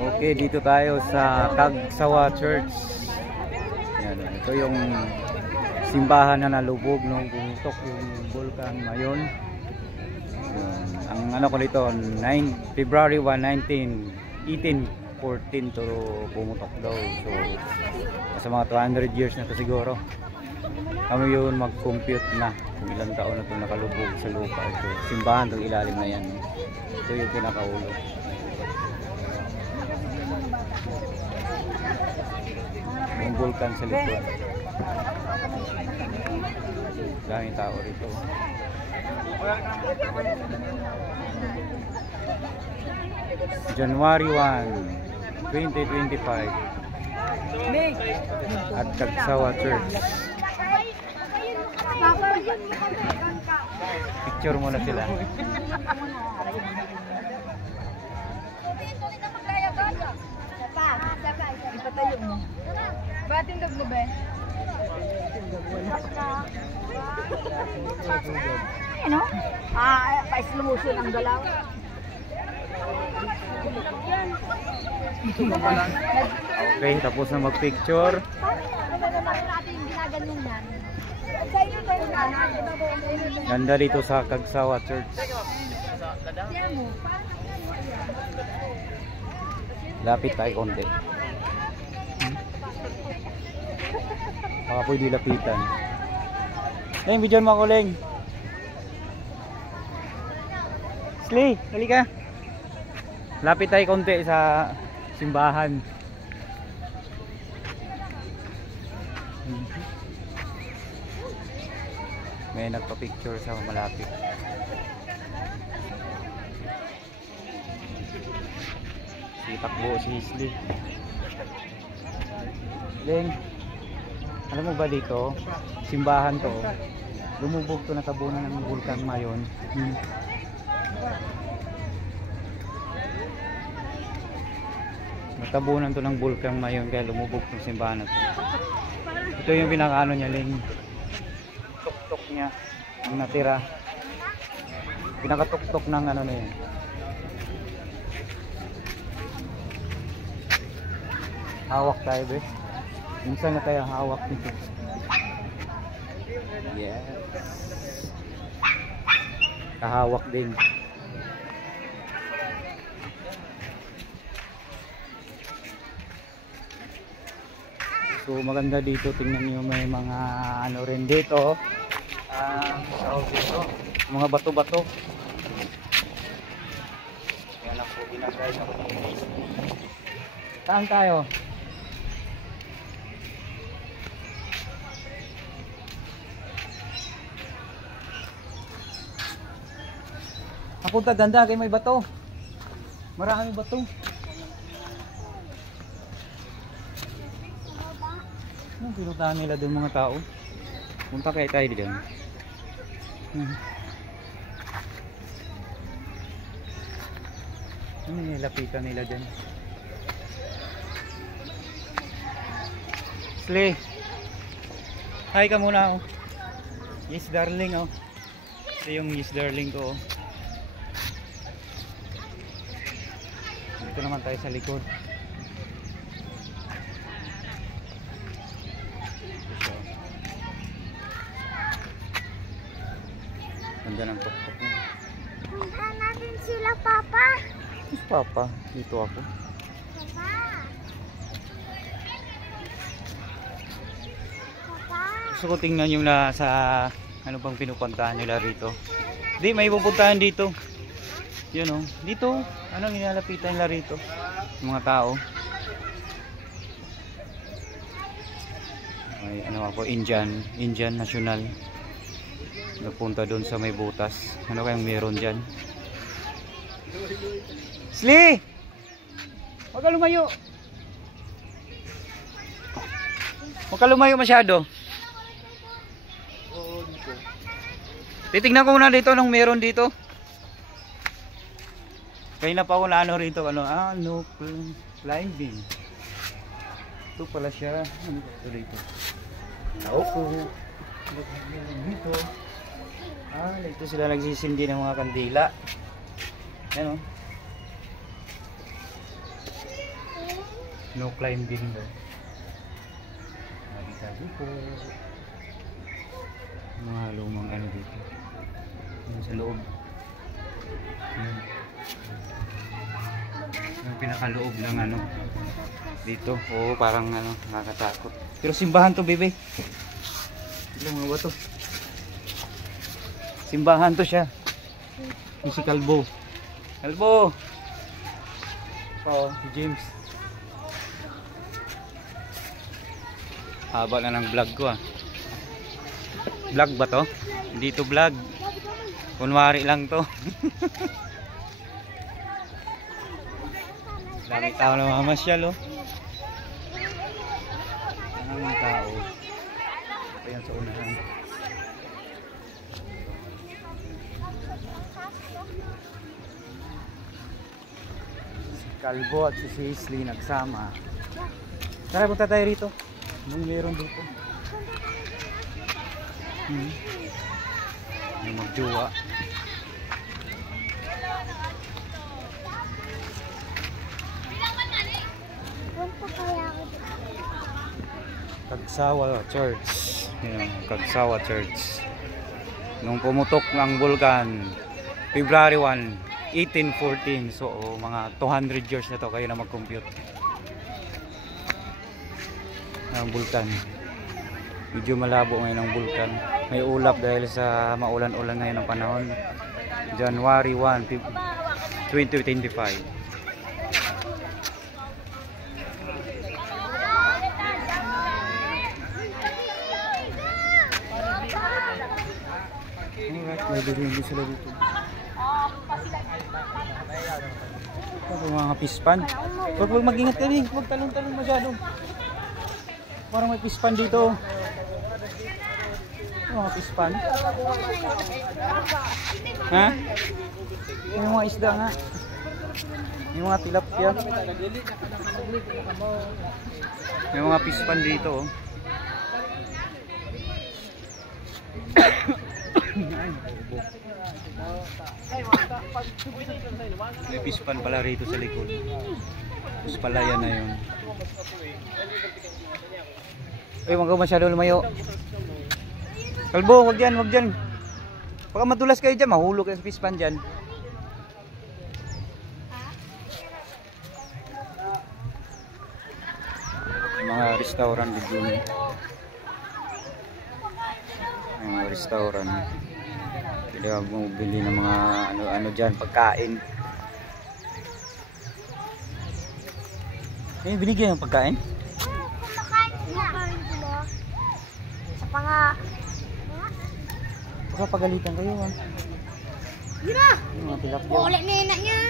Okay, dito tayo sa Cagsawa Church. Yan, ito yung simbahan na nalubog nung pumutok yung Bulkan Mayon. Yan, ang ano ko dito, February 1, 1814 to pumutok daw. So, sa mga 200 years na to siguro. Kami yun mag-compute na kung ilang taon na ito nakalubog sa lupa. Ito, simbahan itong ilalim na yan. Ito yung pinakaulo. Yung Bulkan sa likod. Daming tao rito. January 1, 2025 at Cagsawa Church. Picture muna sila. Batindog mo ba? Ano? Pa-slow motion ang galaw. Okay, tapos na mag-picture. Ganda dito sa Cagsawa Church. Lapit tayo konti. Baka pwede lapitan. Ay, bidyon mo ako, Leng. Slay, dali ka. Lapit tayo konti sa simbahan. May nagpa-picture sa malapit. Si takbo si Slay. Leng, alam mo ba dito, simbahan to, lumubog to, natabunan ng Bulkan Mayon. Natabunan to ng Bulkan Mayon kaya lumubog tong simbahan na to. Ito yung pinakaano niya, Ling. Tuktok niya ang natira. Pinakatuktok ng ano na yun. Hawak tayo, be. Minsan na tayo hawak nito. Yes. Kahawak din. So maganda dito, tingnan niyo may mga ano rin dito. Mga bato-bato. Kaya lang po ginagay na kuminis. Saan tayo? Napunta ganda kay may bato. Maraming bato. Anong pinuntahan nila doon mga tao? Punta kaya tayo doon. Ano nilapitan nila dyan? Slay. Hi ka muna, oh. Yes darling, oh. Ito yung yes darling ko, oh. Dito naman tayo sa likod. Ganda ng tuktok mo. Punta natin sila, Papa. Yes, Papa. Dito ako. Papa. Papa. Gusto ko tingnan yung sa ano bang pinupuntahan nila rito. Di, may pupuntahan dito. Yun, oh. Dito. Anong inalapitan nila rito? Yung mga tao. May ano ako, Indian National. Nagpunta doon sa may butas. Ano kayang meron dyan? Sli! Huwag ka lumayo. Huwag ka lumayo masyado. Titignan ko muna dito anong meron dito. Kaya na pa ako na ano rito. Ano climbing. Ito pala siya. Ano ito dito? Tao po. Dito. Ito sila nagsisindi ng mga kandila. Yan, oh. No climbing daw. Sabi po. Mga lumang ano dito. Yung sa loob. Yung pinakaloob ng ano. Dito. Oo, parang ano, nakakatakot. Pero simbahan to, bebe. Ilang mga to. Simbahan to siya. Yung si Kalbo. Kalbo! Si James. Haba na ng vlog ko ah. Vlog ba to? Hindi to vlog. Kunwari lang to. Dami tao na mamasyal oh. Ang tao. Ayan sa unahan. Si Kalbo at si Sisley nagsama. Tara, punta tayo rito. Anong meron dito? May magjowa. Kagsawa Church. Yan, Kagsawa Church. Nung pumutok ng bulkan, February 1, 1814. So, mga 200 years na to, kayo na mag-compute. Ng bulkan. Medyo malabo ngayon ang bulkan. May ulap dahil sa maulan-ulan ngayon ang panahon. January 1, 2025. Alright, may din sila dito. Ito mga pispan. Huwag mag-ingat ka rin. Huwag talong-talong masyado. Parang may pispan dito. Mga pispan. Ha? May mga isda nga. May mga tilapia. May mga pispan dito. May pispan pala rito sa likod. Tapos palayan na yun. Ay, wag ka masyado lumayo. Kalbo, wag dyan, wag dyan. Baka madulas kayo dyan, mahulog kayo sa pispan dyan. May mga restaurant dito. May mga restaurant. Pwede ka bumili ng mga ano dyan, pagkain. May binigyan ng pagkain? Baka pagalitan kayo ha. Yun na! Yung mga tilapia. Ulit na yun niya.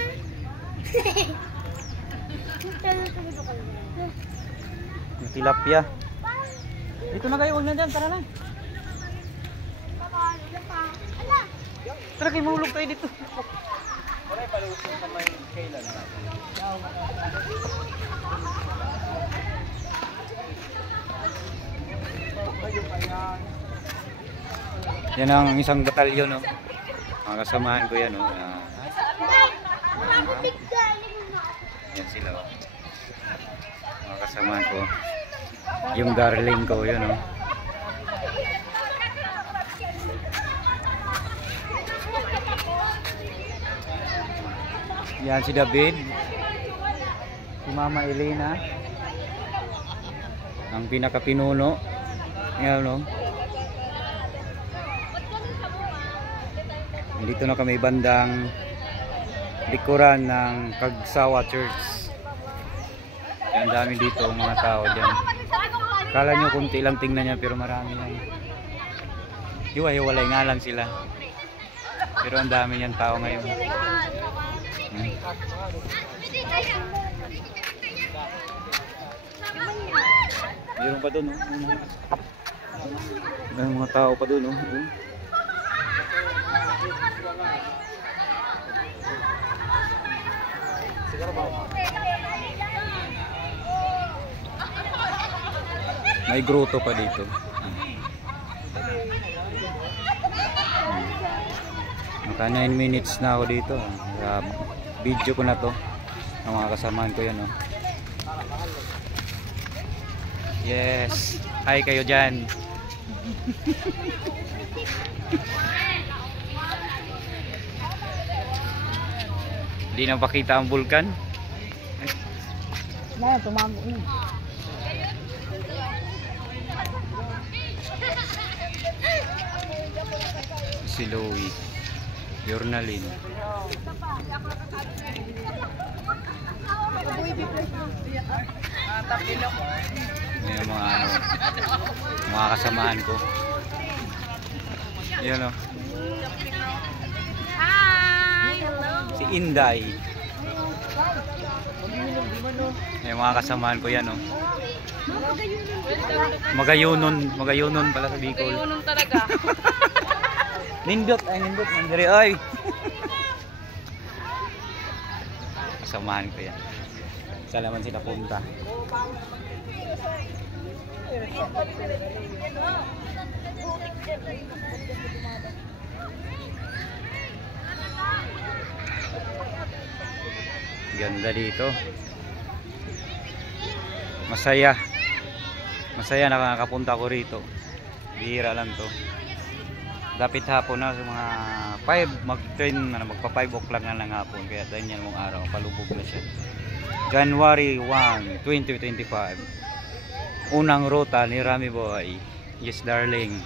Yung tilapia. Dito na kayo, huwag na dyan, tara na. Tara kayo, mahulog tayo dito. Yan ang isang batalyon, no? Mga kasamahan ko yan, no? Yan sila, no? Mga kasamahan ko. Yung darling ko, yun, no? Yan si David, si Mama Elena, ang pinakapinuno. Yan, no? Dito na kami bandang likuran ng Kagsawa Church. Yan, dami dito mga tao dyan. Kala nyo kunti lang tingnan niya pero marami yan. Hiwa-hiwalay nga lang sila. Pero ang dami yan tao ngayon. Meron pa doon, no? May mga tao pa doon, no? May grotto pa dito. Naka 9 minutes na ako dito. Video ko na to. Ang mga kasamahan ko yan, no? Yes. Hi kayo dyan. Hindi na pakita ang vulkan. Na, tumago na. Si Louie. Yornalin. Yan yung mga ano, mga kasamahan ko. Yan o. Si Inday. Yan yung mga kasamahan ko yan o. Magayunon pala sa Bicol. Magayunon talaga. Nindot, nandiri, ay. Kasamahan ko yan. Saan naman sila punta? Ganda dito. Masaya nakakapunta ko rito. Bihira lang to. Dapit hapon na sa mga 5 magpa 5 o'clock na lang hapon, kaya ganyan mong araw palubog na siya. January 1, 2025. Unang ruta ni Rami Boy. Yes darling.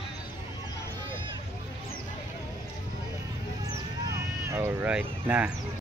Alright na.